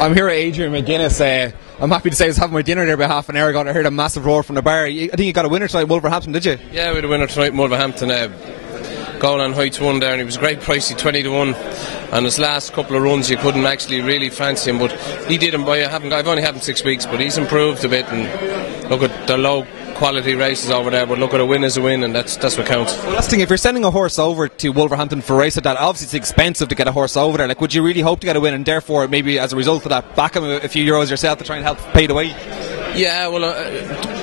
I'm here with Adrian McGuinness. I'm happy to say I was having my dinner there about half an hour ago and I heard a massive roar from the bar. I think you got a winner tonight, Wolverhampton, did you? Yeah, we had a winner tonight, Wolverhampton. Going on Heights 1 there, and he was a great pricey, 20-1. And his last couple of runs, you couldn't actually really fancy him, but he did him by. I've only had him 6 weeks, but he's improved a bit. And look at the low quality races over there, but look at a win as a win, and that's what counts. Well, that's the thing, if you're sending a horse over to Wolverhampton for a race like that, obviously it's expensive to get a horse over there. Like, would you really hope to get a win, and therefore maybe as a result of that back him a few euros yourself to try and help pay the way? Yeah, well,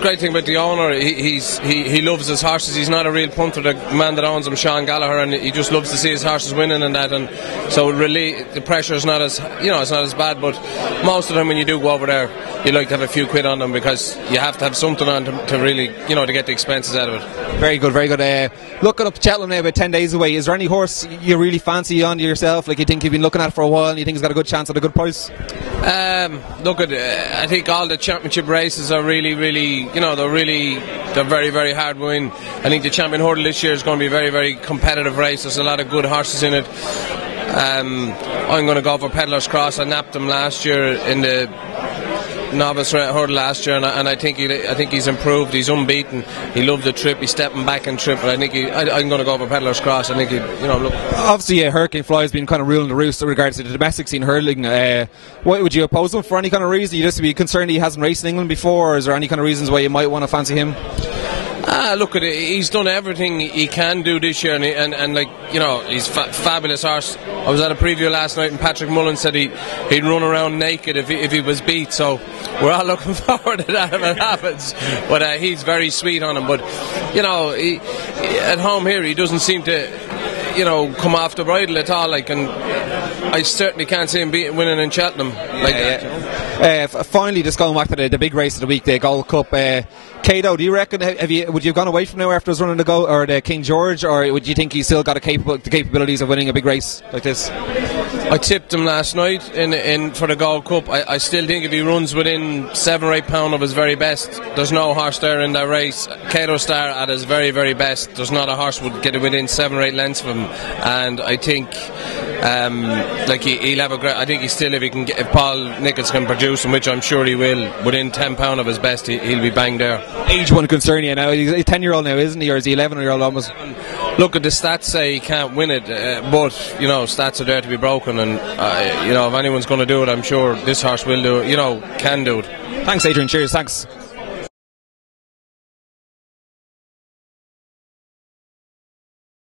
great thing about the owner, he loves his horses. He's not a real punter. The man that owns him, Sean Gallagher, and he just loves to see his horses winning and that. And so really, the pressure is not as it's not as bad. But most of the time when you do go over there, you like to have a few quid on them because you have to have something on to really to get the expenses out of it. Very good, very good. Looking up to Cheltenham now, about 10 days away. Is there any horse you really fancy on to yourself? Like you think you've been looking at for a while, and you think he's got a good chance at a good price? I think all the championship races are really, they're very, very hard to win. I think the Champion Hurdle this year is going to be a very, very competitive race. There's a lot of good horses in it. I'm going to go for Peddler's Cross. I napped him last year in the novice hurdle last year, and I think he's improved. He's unbeaten. He loved the trip. He's stepping back in trip, but I think I'm going to go for Peddler's Cross. I think look. Obviously, Hurricane Fly has been kind of ruling the roost in regards to the domestic scene hurdling. Would you oppose him for any kind of reason? You just be concerned he hasn't raced in England before, or is there any kind of reasons why you might want to fancy him? Look at it. He's done everything he can do this year, and he's fabulous horse. I was at a preview last night, and Patrick Mullen said he'd run around naked if he was beat. So we're all looking forward to that if it happens. But he's very sweet on him. But at home here, he doesn't seem to come off the bridle at all. And I certainly can't see him winning in Cheltenham that. Finally, just going back to the big race of the week, the Gold Cup. Cato, do you reckon would you have gone away from now after his running the King George, or would you think he's still got the capabilities of winning a big race like this? I tipped him last night in for the Gold Cup. I still think if he runs within 7 or 8 pound of his very best, there's no horse there in that race. Cato Star at his very, very best, there's not a horse would get it within 7 or 8 lengths of him, and I think he'll have a great. I think if Paul Nichols can produce him, which I'm sure he will, within 10 pound of his best, he'll be banged there. Age won't concern you now. He's a 10-year-old now, isn't he, or is he 11-year-old almost? Look at the stats say he can't win it, but stats are there to be broken, and if anyone's going to do it, I'm sure this horse will do it. Can do it. Thanks, Adrian. Cheers. Thanks.